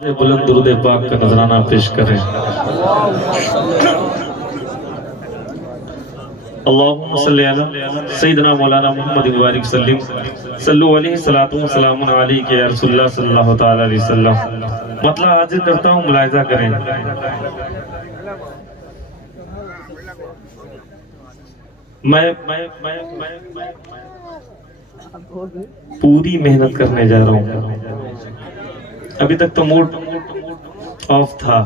बुलंद दुरूद पाक का नजराना पेश करें। अल्लाहुम्मा सल्ली अला सय्यिदना मौलाना मुहम्मद मुबारक सल्लिम सल्लु अलैहि सलातु व सलामुन अलैका या रसूलुल्लाह सल्लल्लाहु तआला अलैहि वसल्लम। मतलब हाजिर करता हूँ, मुलाहिजा करें। मैं पूरी मेहनत करने जा रहा हूँ। अभी तक तो मूड ऑफ था,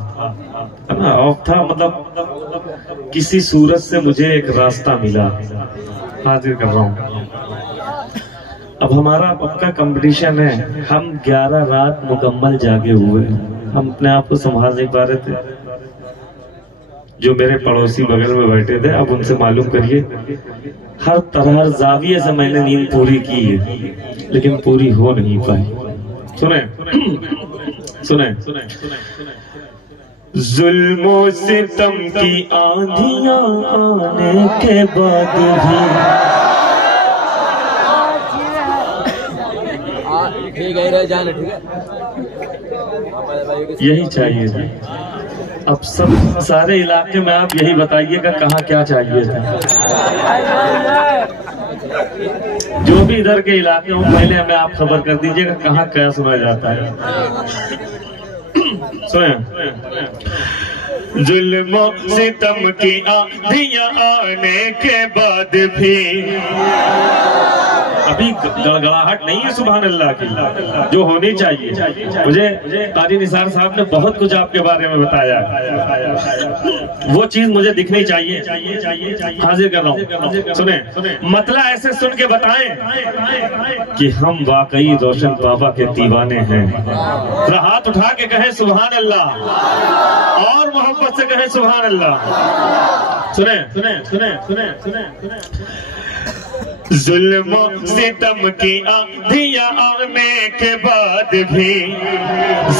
है ना, ऑफ था। मतलब किसी सूरत से मुझे एक रास्ता मिला, हाजिर कर रहा हूँ। अब हमारा पक्का कंपटीशन है। हम 11 रात मुकम्मल जागे हुए, हम अपने आप को संभाल नहीं पा रहे थे। जो मेरे पड़ोसी बगल में बैठे थे, अब उनसे मालूम करिए, हर तरह हर जाविये से मैंने नींद पूरी की है, लेकिन पूरी हो नहीं पाई। सुने सुने जुल्मो सितम की आंधियां आने के बाद भी यही चाहिए था। अब सब सारे इलाके में आप यही बताइएगा कहाँ क्या चाहिए था। जो भी इधर के इलाके हो, पहले हमें आप खबर कर दीजिएगा कहाँ क्या सुना जाता है। सुने जुल्म सितम की आंधियां आने के बाद भी अभी गड़गड़ाहट नहीं है सुभान अल्लाह की, जो होनी चाहिए। मुझे कारी निसार साहब ने बहुत कुछ आपके बारे में बताया, वो चीज मुझे दिखनी चाहिए। हाजिर कर रहा हूँ, सुने। मतलब ऐसे सुन के बताएं कि हम वाकई रोशन बाबा के दीवाने हैं। तो हाथ उठा के कहें सुभान अल्लाह, और मोहब्बत से कहें सुभान अल्लाह। सुने सुने सुने सुने सुने सुने जुल्म सितम की आंधियां आने के बाद भी,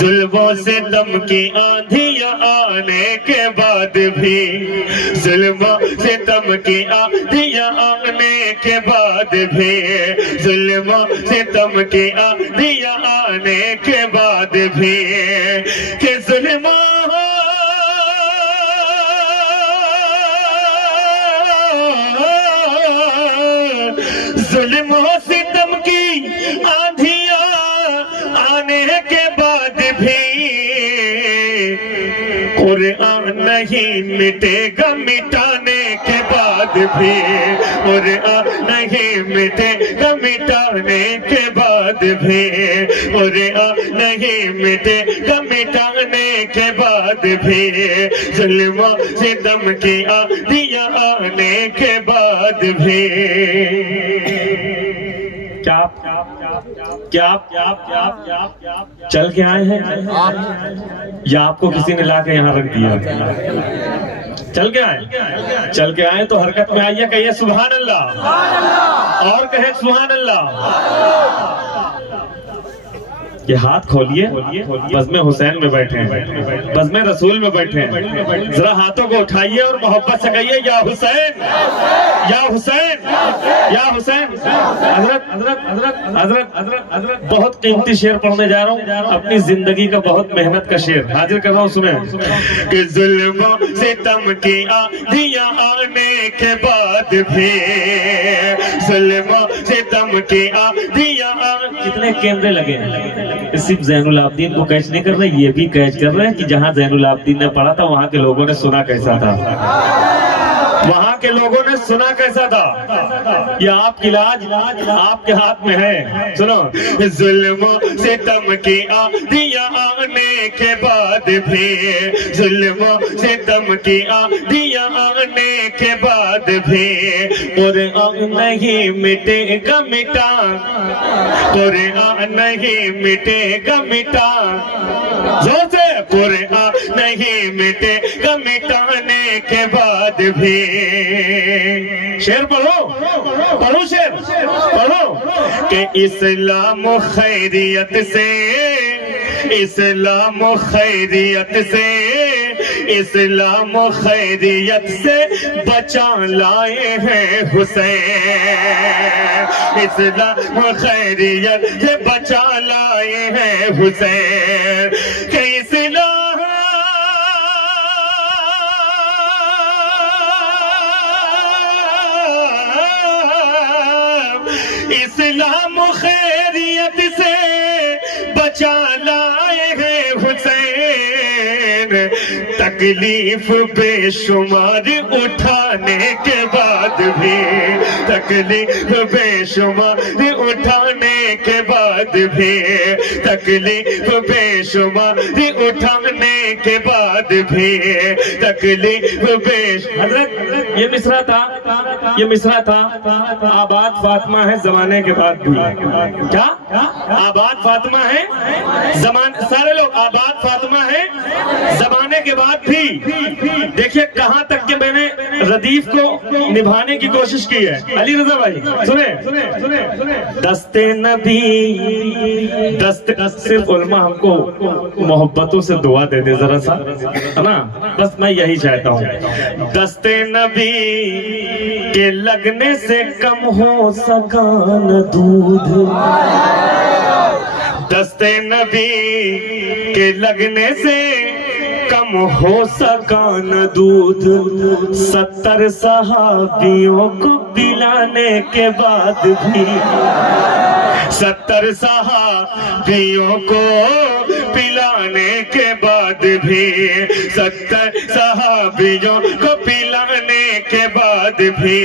जुल्मों सितम की आंधियां आने के बाद भी, जुल्मों सितम की आंधियां आने के बाद भी, जुल्मों सितम की आंधियां आने के बाद भी, कि जुल्मों जुल्म सितम की आंधियां आने के बाद भी कुरान नहीं मिटेगा मिटाने के बाद भी, कुरान नहीं मिटेगा मिटाने के बाद भी, कुरान नहीं मिटेगा मिटाने के बाद भी, जुल्म सितम की आंधियां आने के बाद भी। क्या चल के आए हैं या आपको किसी ने लाके यहाँ रख दिया? चल के आए, चल के आए तो हरकत में आइए, कहिए सुभान अल्लाह, और कहे सुभान अल्लाह। ये हाथ खोलिए, बज़्म हुसैन में बैठे हैं, बज़्म रसूल में बैठे हैं। जरा हाथों को उठाइए और मोहब्बत से कहिए या हुसैन, या हुसैन, या हुसैन। हजरत हजरत हजरत हजरत हजरत हजरत बहुत कीमती शेर पढ़ने जा रहा हूँ, अपनी जिंदगी का बहुत मेहनत का शेर हाजिर कर रहा हूँ। सुने कि जुल्म सितम की आंधियां आने के बाद भी, जुल्म सितम की आंधियां। कितने कैमरे लगे हैं, सिर्फ ज़ैनुल आबिदीन को कैच नहीं कर रहे, ये भी कैच कर रहे हैं कि जहां ज़ैनुल आबिदीन ने पढ़ा था वहां के लोगों ने सुना कैसा था, वहां के लोगों ने सुना कैसा था। ये आपकी लाज आपके हाथ में है। सुनो जुल्म सितम की आंधियां आने के बाद भी, जुल्म सितम की आंधियां आने के बाद भी, कुरान नहीं मिटेगा मिटा, कुरान नहीं मिटेगा मिटा, जोर से कुरान नहीं मिटेगा मिटाने के बाद भी। शेर पढ़ो, पढ़ो शेर पढ़ो कि इस्लाम खैरियत से, इस्लाम खैरियत से, इस्लाम खैरियत से बचा लाए हैं हुसैन, इस्लाम खैरियत से बचा लाए हैं हुसैन। तकलीफ बेशुमार उठाने के बाद भी, तकलीफ बेशुमार उठाने के बाद भी, तकलीफ बेशुमार उठाने के बाद भी, तकलीफ हजरत ये मिसरा था, ये मिसरा था। आबाद फातिमा है जमाने के बाद भी। क्या आबाद फातिमा है सारे लोग आबाद फातिमा है जमाने के बाद भी। देखिए कहां तक के मैंने रदीफ को निभाने की कोशिश की है। अली रजा भाई सुने, दस्ते नबी सिर्फ उलमा हमको मोहब्बतों से दुआ दे दे जरा सा, है ना, बस मैं यही चाहता हूँ। दस्ते नबी के लगने से कम हो सका न दूध, दस्ते नबी के लगने से कम हो सका न दूध। 70 सहाबियों को पिलाने के बाद भी, 70 सहाबियों को पिलाने के बाद भी, 70 सहाबियों को पिलाने के बाद भी,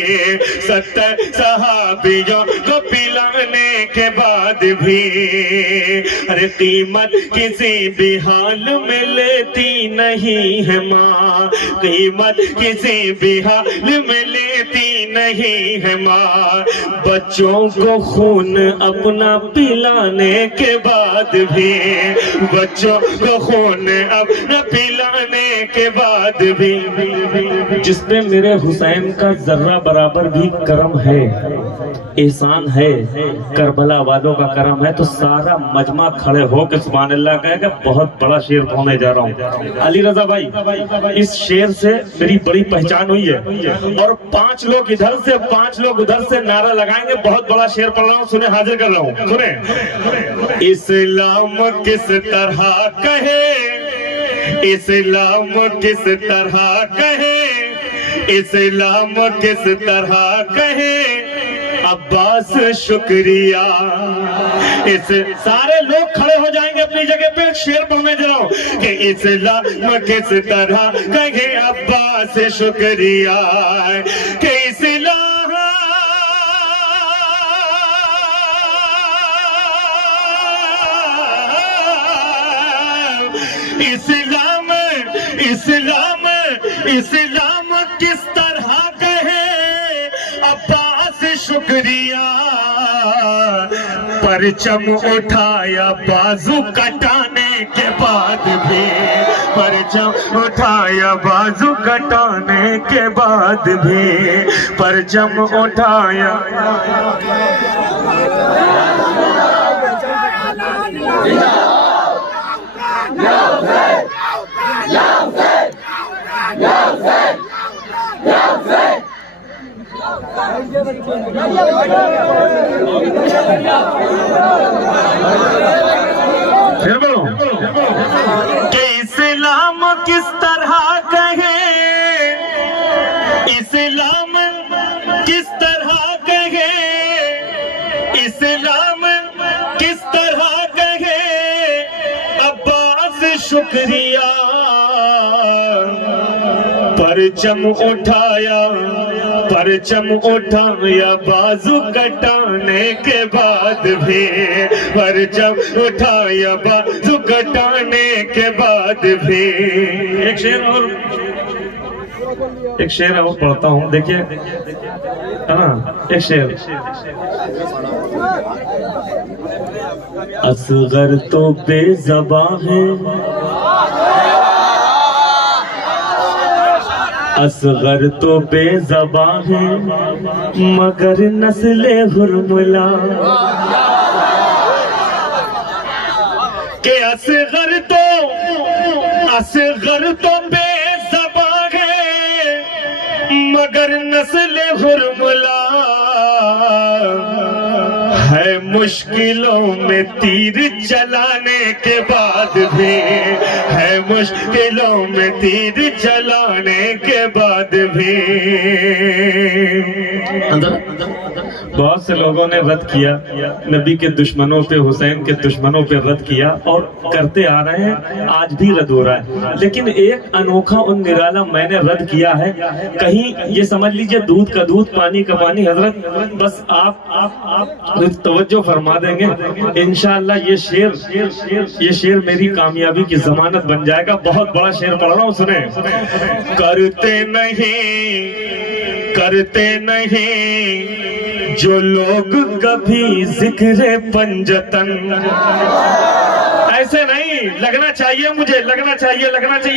70 सहाबियों को पिलाने के बाद भी, अरे कीमत किसी भी हाल में लेती नहीं है माँ, कीमत किसी भी हाल में लेती नहीं है माँ। बच्चों को खून अपना पिलाने के बाद भी, बच्चों को खून अपना पिलाने के बाद भी, जिसमें मेरे हुसैन का जर्रा बराबर भी करम है, एहसान है, करबला वालों का करम है, तो सारा मजमा खड़े हो के सुभान अल्लाह कहेगा। बहुत बड़ा शेर होने जा रहा हूँ अली रजा भाई, इस शेर से मेरी बड़ी पहचान हुई है और 5 लोग इधर से 5 लोग उधर से नारा लगाएंगे। बहुत बड़ा शेर पढ़ रहा हूँ, सुने, हाजिर कर रहा हूँ, सुने। इस्लाम किस तरह कहे, इस्लाम किस तरह कहे, इस्लाम किस तरह कहे अब्बास शुक्रिया। इस सारे लोग खड़े हो जाएंगे अपनी जगह पे, शेर पढ़ने जा रहा हूं कि इस्लाम किस तरह कहे अब्बास शुक्रिया, कि इस्लाम इस्लाम इस्लाम इस्लाम किस तरह कहे अब्बास शुक्रिया। परचम उठाया बाजू कटाने के बाद भी, परचम उठाया बाजू कटाने के बाद भी, परचम उठाया। फिर बोलो कि इस्लाम किस तरह कहे, इस्लाम किस तरह कहे, इस्लाम किस तरह कहे अब्बास शुक्रिया। परचम उठाया, परचम उठाया बाजू कटाने के बाद भी, परचम उठाया बाजू कटाने के बाद भी। एक शेर और पढ़ता हूँ, देखिए, है ना, एक शेर। असगर तो बेज़बां है, असगर तो बेज़बां है मगर नस्ले हुर्मुला, के असगर तो बेज़बां है मगर नस्ले हुर्मुला। है मुश्किलों में तीर चलाने के बाद भी, है मुश्किलों में तीर चलाने के बाद भी। बहुत से लोगों ने रद्द किया, नबी के दुश्मनों पे, हुसैन के दुश्मनों पे रद्द किया और करते आ रहे हैं, आज भी रद्द हो रहा है। लेकिन एक अनोखा और निराला मैंने रद्द किया है। कहीं ये समझ लीजिए दूध का दूध पानी का पानी। हजरत बस आप तवज्जो फरमा देंगे इंशाअल्लाह ये शेर मेरी कामयाबी की जमानत बन जाएगा। बहुत बड़ा शेर पढ़ रहा हूँ, सुने। करते नहीं जो लोग कभी जिक्र पंजतन। ऐसे नहीं लगना चाहिए, मुझे लगना चाहिए।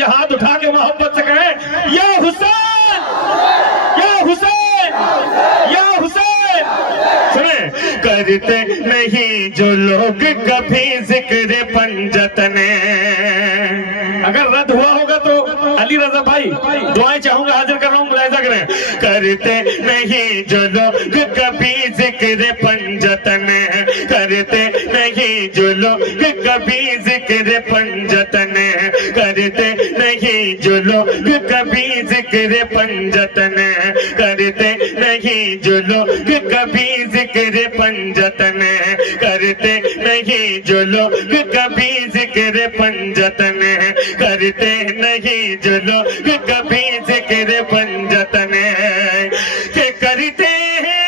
हाथ उठा के मोहब्बत से कहें या हुसैन, या हुसैन, या हुसैन। सुने, करते नहीं जो लोग कभी जिक्र पंजतन। अगर रद्द हुआ होगा तो अली रजा भाई दुआएं चाहूंगा, हाजिर कर रहा हूँ, मुलाहिजा करें। करते नहीं जो लोग कभी जिक्र पंजतन, करते नहीं जो लोग कभी जिक्र पंजतन, करते नहीं जो लोग कभी जिक्र पंजतन, करते नहीं जो लोग कभी जिक्र पंजतन, करते नहीं जो लोग कभी जिक्र पंजतन, करते नहीं जो लोग कभी जिक्र पंजतन के करते हैं।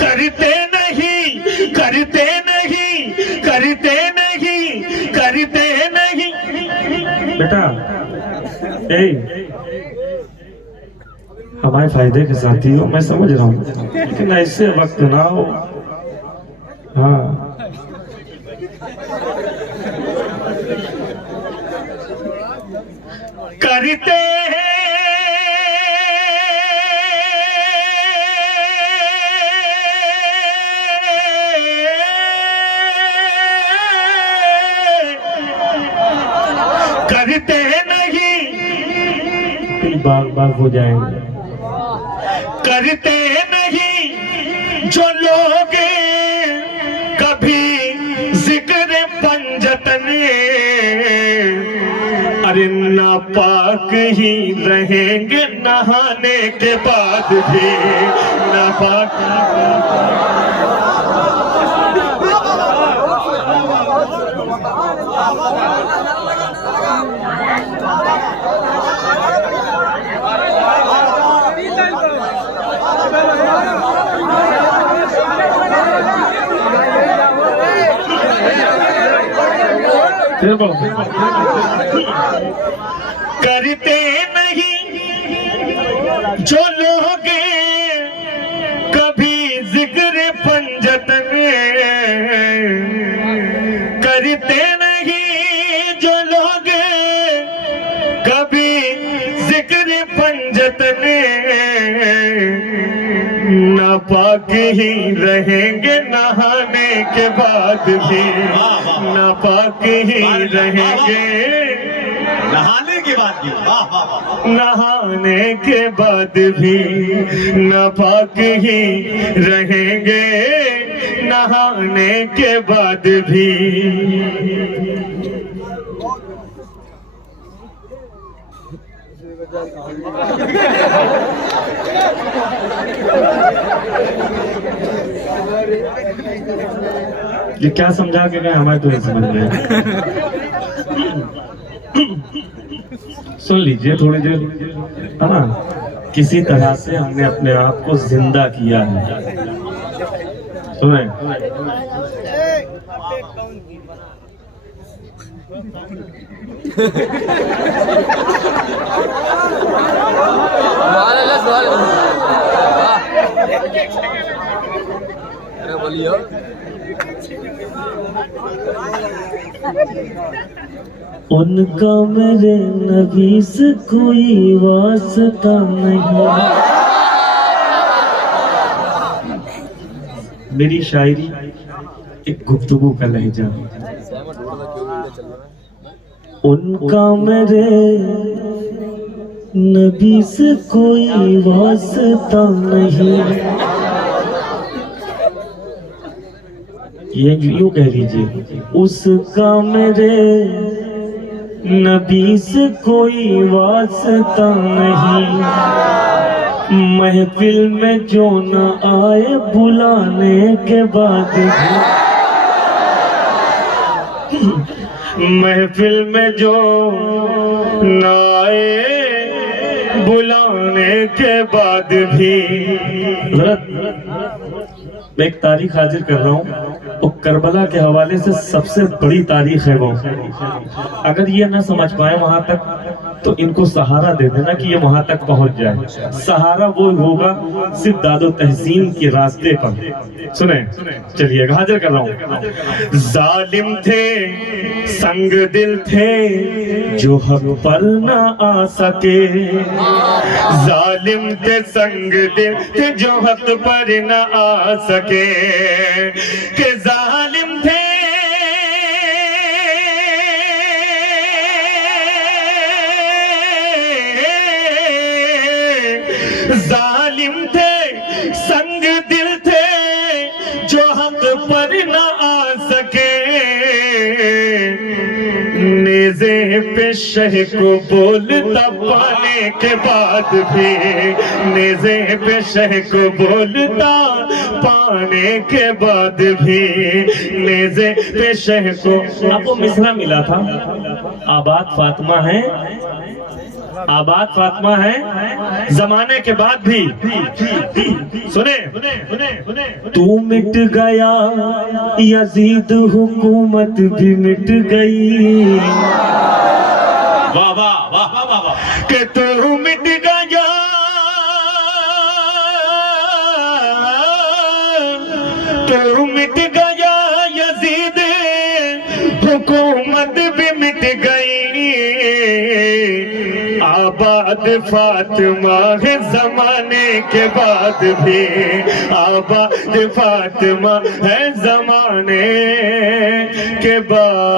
करते नहीं, करते नहीं, करते नहीं, करते नहीं। बेटा हमारे फायदे के साथी हो, मैं समझ रहा हूँ, लेकिन ऐसे वक्त ना हो। हाँ, करते हैं करते नहीं, बाग बाग हो जाएंगे। करते नहीं जो लोग कभी जिक्र पंजतन, अरे नापाक ही रहेंगे नहाने के बाद भी, नापाक। करते नहीं जो लोग कभी जिक्र पंजतन, करते नहीं जो लोग कभी जिक्र पंजतन, नापाक ही रहेंगे नहाने के बाद भी, नापाक ही रहेंगे नहाने के बाद भी, नहाने के बाद भी, नापाक ही रहेंगे नहाने के बाद भी। ये क्या समझा के गए हमारे तो नहीं समझ में। सुन लीजिए थोड़ी देर, है ना। किसी तरह से हमने अपने आप को जिंदा किया है। सुने, उनका मेरे नबी से कोई वास्ता नहीं। मेरी शायरी एक गुफ्तगू का लहजा। उनका मेरे नबी से कोई वास्ता नहीं, ये यूं कह लीजिए। उसका मेरे नबी से कोई वास्ता नहीं, महफिल में जो न आए बुलाने के बाद महफिल में जो न आए बुलाने के बाद भी। मैं एक तारीख हाजिर कर रहा हूँ, वो करबला के हवाले से सबसे बड़ी तारीख है वो। अगर ये ना समझ पाए वहां तक तो इनको सहारा दे देना कि ये वहां तक पहुंच जाए। सहारा वो होगा सिर्फ दादो तहसीन के रास्ते पर। सुने, चलिए हाजिर कर रहा हूँ। जालिम थे संग दिल थे जो हक पर ना आ सके, जालिम थे संग दिल थे जो हक पर ना आ सके, के जालिम थे जालिम थे संग दिल थे जो हक पर ना आ सके, नेज़े पे शह को बोलता पाने के बाद भी, नेज़े पे शह को बोलता पाने के बाद भी, नेज़े पे शह को। आपको मिसरा मिला था, आबाद फातिमा है, आबाद फातिमा है जमाने के बाद भी। सुने, तू मिट गया यजीद हुकूमत भी मिट गई, वाह वाह वाह वाह वाह वाह। कि तू मिट गया, तू मिट गया यजीद हुकूमत भी मिट गई, आबाद फातिमा है जमाने के बाद भी, आबाद फातिमा है जमाने के बाद।